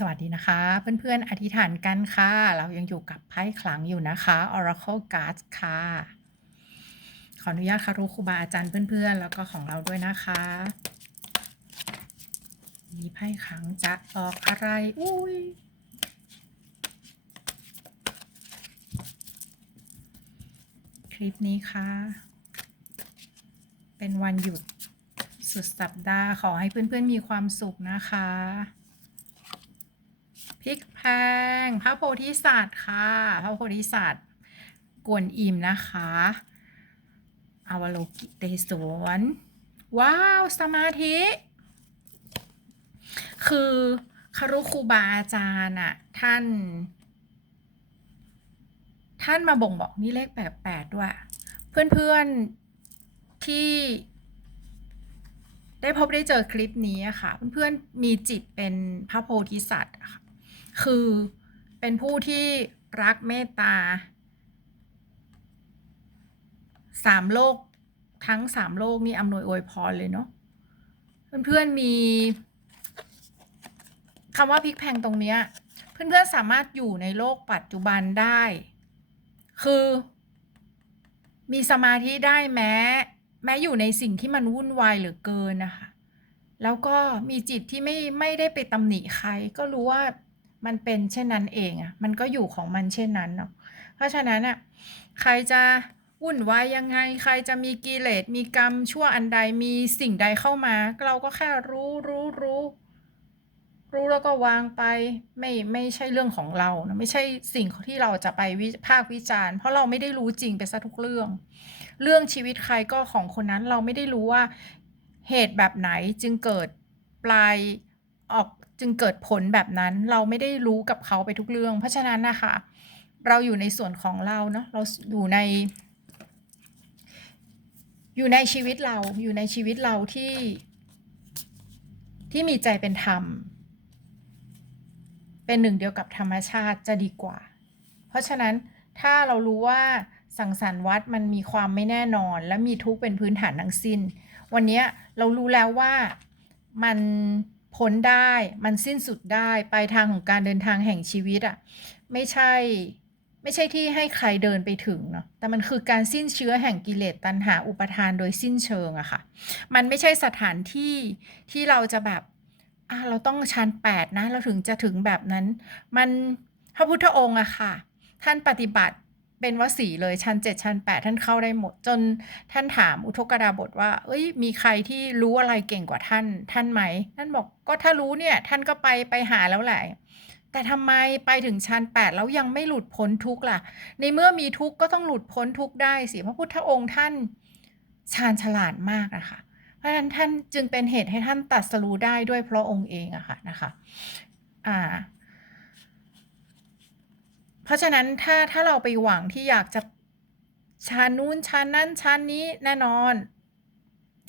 สวัสดีนะคะ เพื่อนๆ อธิษฐานกันค่ะ เรายังอยู่กับไพ่ขลังอยู่นะคะ Oracle Cards ค่ะ ขออนุญาตคารุครูบาอาจารย์เพื่อนๆ แล้วก็ของเราด้วยนะคะมีไพ่ขลังจะบอกอะไรอุ้ยคลิปนี้ค่ะ เป็นวันหยุดสุดสัปดาห์ขอให้เพื่อนๆมีความสุขนะคะ พริกแพงพระโพธิสัตว์ค่ะ พระโพธิสัตว์กวนอิมนะคะอาวโลกิเตสวน ว้าว สมาธิ คือคารุครูบาอาจารย์อะท่าน ท่านมาบ่งบอกนี่เลขแปดแปดด้วย เพื่อนๆที่ ได้พบได้เจอคลิปนี้อะค่ะ เพื่อนๆมีจิตเป็นพระโพธิสัตว์ค่ะ คือเป็นผู้ที่รักเมตตาสามโลกทั้งสามโลกนี่อำนวยอวยพรเลยเนาะเพื่อนๆมีคำว่าพลิกแพงตรงเนี้ยเพื่อนๆสามารถอยู่ในโลกปัจจุบันได้ คือ มีสมาธิได้แม้ แม้อยู่ในสิ่งที่มันวุ่นวายเหลือเกินนะคะแล้วก็มีจิตที่ไม่ไม่ได้ไปตำหนิใคร ก็รู้ว่า มันเป็นเช่นนั้นเองอะมันก็อยู่ของมันเช่นนั้นเนาะเพราะฉะนั้นอะใครจะวุ่นวายยังไง ใครจะมีกิเลสมีกรรมชั่วอันใดมีสิ่งใดเข้ามา เราก็แค่รู้รู้รู้ รู้แล้วก็วางไปไม่ไม่ใช่เรื่องของเรานะไม่ใช่สิ่งที่เราจะไปวิพากษ์วิจารณ์ เพราะเราไม่ได้รู้จริงไปซะทุกเรื่อง เรื่องชีวิตใครก็ของคนนั้นเราไม่ได้รู้ว่าเหตุแบบไหนจึงเกิดปลายออก จึงเกิดผลแบบนั้นเราไม่ได้รู้กับเขาไปทุกเรื่อง เพราะฉะนั้นนะคะ เราอยู่ในส่วนของเราเนาะเราอยู่ใน อยู่ในชีวิตเราอยู่ในชีวิตเราที่ ที่มีใจเป็นธรรม เป็นหนึ่งเดียวกับธรรมชาติจะดีกว่า เพราะฉะนั้นถ้าเรารู้ว่าสังสรรค์วัดมันมีความไม่แน่นอน และมีทุกเป็นพื้นฐานทั้งสิ้น วันนี้เรารู้แล้วว่ามัน พ้นได้มันสิ้นสุดได้ปลายทางของการเดินทางแห่งชีวิตอะ่ะไม่ใช่ไม่ใช่ที่ให้ใครเดินไปถึงเนาะแต่มันคือการสิ้นเชื้อแห่งกิเลสตัณหาอุปทานโดยสิ้นเชิงอะค่ะ มันไม่ใช่สถานที่ที่เราจะแบบอะเราต้องชั้นแปดนะเราถึงจะถึงแบบนั้น มันพระพุทธองค์อะค่ะ ท่านปฏิบัติ เป็นวสีเลยชั้นเจ็ดชั้นแปดท่านเข้าได้หมด จนท่านถามอุทกดาบทว่า เอ้ย มีใครที่รู้อะไรเก่งกว่าท่าน ท่านไหมท่านบอกก็ถ้ารู้เนี่ย ท่านก็ไปไปหาแล้วแหละแต่ทำไมไปถึงชั้นแปดแล้วยังไม่หลุดพ้นทุกข์ล่ะ ในเมื่อมีทุกข์ก็ต้องหลุดพ้นทุกข์ได้สิพระพุทธองค์ท่านชาญฉลาดมากนะคะเพราะฉะนั้นท่านจึงเป็นเหตุให้ท่านตัดสรู้ได้ด้วยเพราะองค์เองอะค่ะนะคะ อ่า เพราะฉะนั้นถ้าถ้าเราไปหวังที่อยากจะชั้นนู้นชั้นนั้นชั้นนี้แน่นอน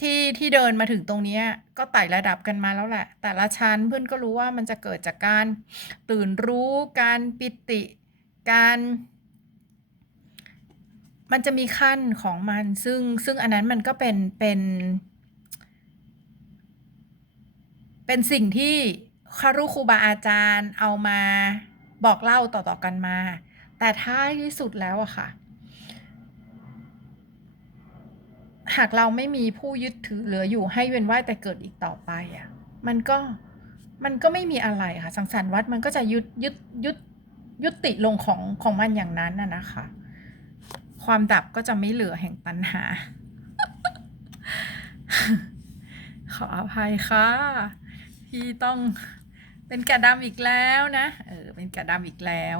ที่ที่เดินมาถึงตรงนี้ก็ไต่ระดับกันมาแล้วแหละ แต่ละชั้นเพื่อนก็รู้ว่ามันจะเกิดจากการตื่นรู้การปิติ การ มันจะมีขั้นของมัน ซึ่งซึ่งอันนั้นมันก็เป็นเป็นเป็นสิ่งที่คารุครูบาอาจารย์เอามา บอกเล่าต่อๆกันมา แต่ท้ายที่สุดแล้วอะค่ะ หากเราไม่มีผู้ยึดถือเหลืออยู่ให้เวียนว่ายแต่เกิดอีกต่อไปอะมันก็มันก็ไม่มีอะไรค่ะ สังสารวัดมันก็จะยุดยุดยุดยุติลงของของมันอย่างนั้นน่ะนะคะ ความดับก็จะไม่เหลือแห่งตัณหา ขออภัยค่ะ ที่ต้อง เป็นกระดำอีกแล้วนะ เออ เป็นกระดำอีกแล้ว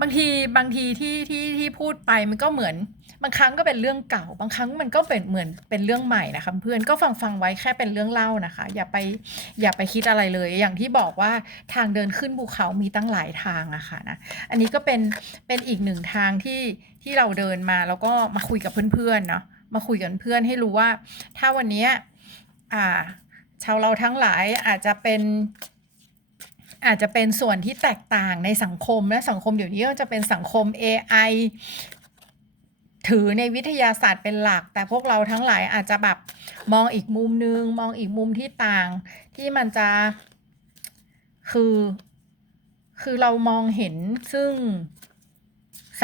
บางทีบางทีที่ที่ที่พูดไปมันก็เหมือน บางครั้งก็เป็นเรื่องเก่า บางครั้งมันก็เป็นเหมือนเป็นเรื่องใหม่นะคะเพื่อนก็ฟังฟังไว้แค่เป็นเรื่องเล่านะคะ อย่าไปอย่าไปคิดอะไรเลย อย่างที่บอกว่าทางเดินขึ้นภูเขามีตั้งหลายทางอะค่ะนะ อันนี้ก็เป็นเป็นอีกหนึ่งทางที่ที่เราเดินมาแล้วก็มาคุยกับเพื่อนๆเนาะมาคุยกับเพื่อนให้รู้ว่า ถ้าวันนี้อ่าชาวเราทั้งหลายอาจจะเป็น อาจจะเป็นส่วนที่แตกต่างในสังคมและสังคมเดี๋ยวนี้ก็จะเป็นสังคม AI ถือในวิทยาศาสตร์เป็นหลัก แต่พวกเราทั้งหลายอาจจะแบบมองอีกมุมนึง มองอีกมุมที่ต่าง ที่มันจะคือ คือเรามองเห็นซึ่ง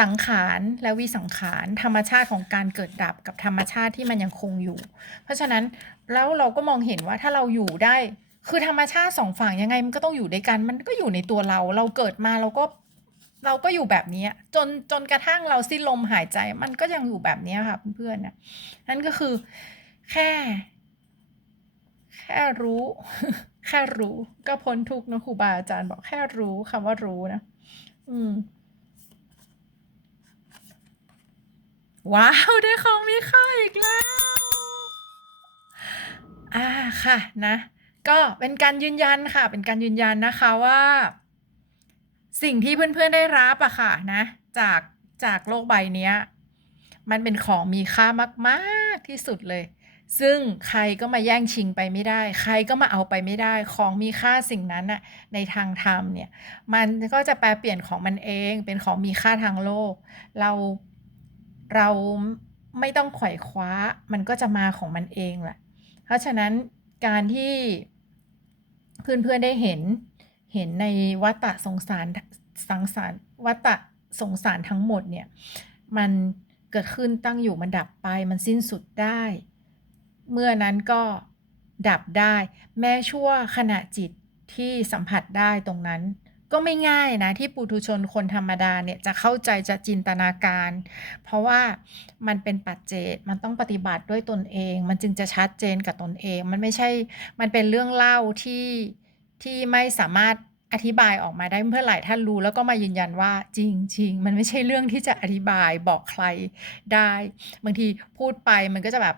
สังขารและวิสังขารธรรมชาติของการเกิดดับกับธรรมชาติที่มันยังคงอยู่ เพราะฉะนั้นแล้วเราก็มองเห็นว่าถ้าเราอยู่ได้ คือธรรมชาติสองฝั่งยังไงมันก็ต้องอยู่ด้วยกัน มันก็อยู่ในตัวเรา เราเกิดมาเราก็เราก็อยู่แบบนี้จนจนกระทั่งเราสิ้นลมหายใจ มันก็ยังอยู่แบบนี้ค่ะเพื่อนๆนะนั่นก็คือ แค่ แค่รู้ แค่รู้ก็พ้นทุกข์นะครูบาอาจารย์บอกแค่รู้คำว่ารู้นะอืมว้าวได้ของมีค่าอีกแล้ว อ่าค่ะนะ ก็เป็นการยืนยันค่ะ เป็นการยืนยันนะคะว่า สิ่งที่เพื่อนๆได้รับอะค่ะนะ จากจากโลกใบเนี้ยมันเป็นของมีค่ามากๆที่สุดเลย ซึ่งใครก็มาแย่งชิงไปไม่ได้ ใครก็มาเอาไปไม่ได้ ของมีค่าสิ่งนั้นน่ะ ในทางธรรมเนี่ย มันก็จะแปลเปลี่ยนของมันเอง เป็นของมีค่าทางโลก เราเราไม่ต้องไขว่คว้า มันก็จะมาของมันเองแหละ เพราะฉะนั้นการที่ เพื่อนๆได้เห็น เห็นในวัฏฏะสงสารสังสารวัฏฏะสงสารทั้งหมดเนี่ยมันเกิดขึ้นตั้งอยู่มันดับไปมันสิ้นสุดได้ เมื่อนั้นก็ดับได้ แม้ชั่วขณะจิตที่สัมผัสได้ตรงนั้น ก็ไม่ง่ายนะที่ปุถุชนคนธรรมดาเนี่ยจะเข้าใจจะจินตนาการ เพราะว่ามันเป็นปัจเจกมันต้องปฏิบัติด้วยตนเอง มันจึงจะชัดเจนกับตนเอง มันไม่ใช่ มันเป็นเรื่องเล่าที่ที่ไม่สามารถอธิบายออกมาได้เพื่อหลายท่านรู้แล้วก็มายืนยันว่าจริงๆมันไม่ใช่เรื่องที่จะอธิบายบอกใครได้ บางทีพูดไปมันก็จะแบบ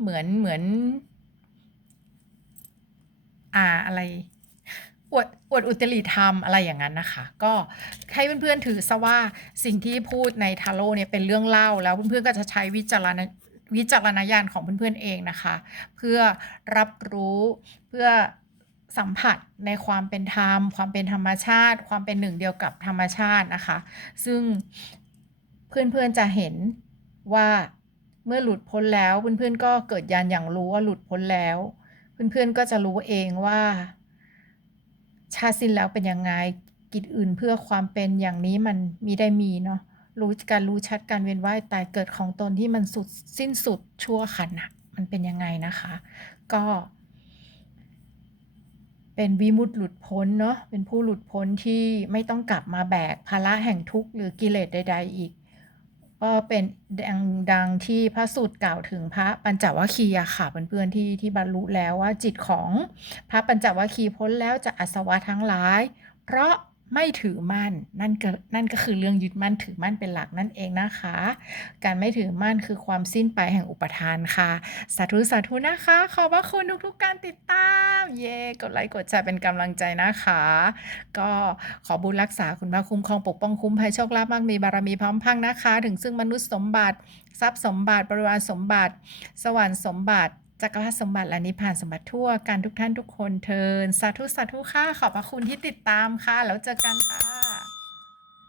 เหมือนเหมือน อ่าอะไร อวดอวดอุตริธรรมอะไรอย่างนั้นนะคะ ก็ให้เพื่อนๆถือซะว่าสิ่งที่พูดในทาโร่เนี่ยเป็นเรื่องเล่า แล้วเพื่อนๆก็จะใช้วิจารณวิจารณญาณของเพื่อนๆเองนะคะ เพื่อรับรู้เพื่อสัมผัสในความเป็นธรรม ความเป็นธรรมชาติ ความเป็นหนึ่งเดียวกับธรรมชาตินะคะ ซึ่งเพื่อนๆจะเห็นว่าเมื่อหลุดพ้นแล้วเพื่อนๆก็เกิดญาณอย่างรู้ว่าหลุดพ้นแล้ว เพื่อนๆก็จะรู้เองว่า ชาติสิ้นแล้วเป็นยังไงกิจอื่นเพื่อความเป็นอย่างนี้มันมีได้มีเนาะรู้การรู้ชัดการเวียนว่ายตายเกิดของตนที่มันสุดสิ้นสุดชั่วขณะมันเป็นยังไงนะคะ ก็ เป็นวิมุตติหลุดพ้นเนาะเป็นผู้หลุดพ้นที่ไม่ต้องกลับมาแบกภาระแห่งทุกข์หรือกิเลสใด ๆ อีก ก็เป็นดังดังที่พระสูตรกล่าวถึงพระปัญจวัคคีย์ค่ะเพื่อนๆที่ที่บรรลุแล้วว่าจิตของพระปัญจวัคคีย์พ้นแล้วจากอาสวะทั้งหลาย เพราะไม่ถือมั่นนั่นก็นั่นก็คือเรื่องยึดมั่นถือมั่นเป็นหลักนั่นเองนะคะ การไม่ถือมั่นคือความสิ้นไปแห่งอุปทานค่ะ สาธุสาธุนะคะ ขอบพระคุณทุกๆการติดตาม เย่กดไลค์กดแชร์เป็นกำลังใจนะคะ ก็ขอบุญรักษาคุณพระคุ้มครองปกป้องคุ้มภัยโชคลาภมั่งมีบารมีพร้อมพังนะคะ ถึงซึ่งมนุษย์สมบัติทรัพย์สมบัติบริวารสมบัติ สวรรค์สมบัติจักรพรรดิสมบัติและนิพพานสมบัติทั่วกันทุกท่านทุกคนเทินสาธุสาธุค่ะขอบพระคุณที่ติดตามค่ะ แล้วเจอกันค่ะ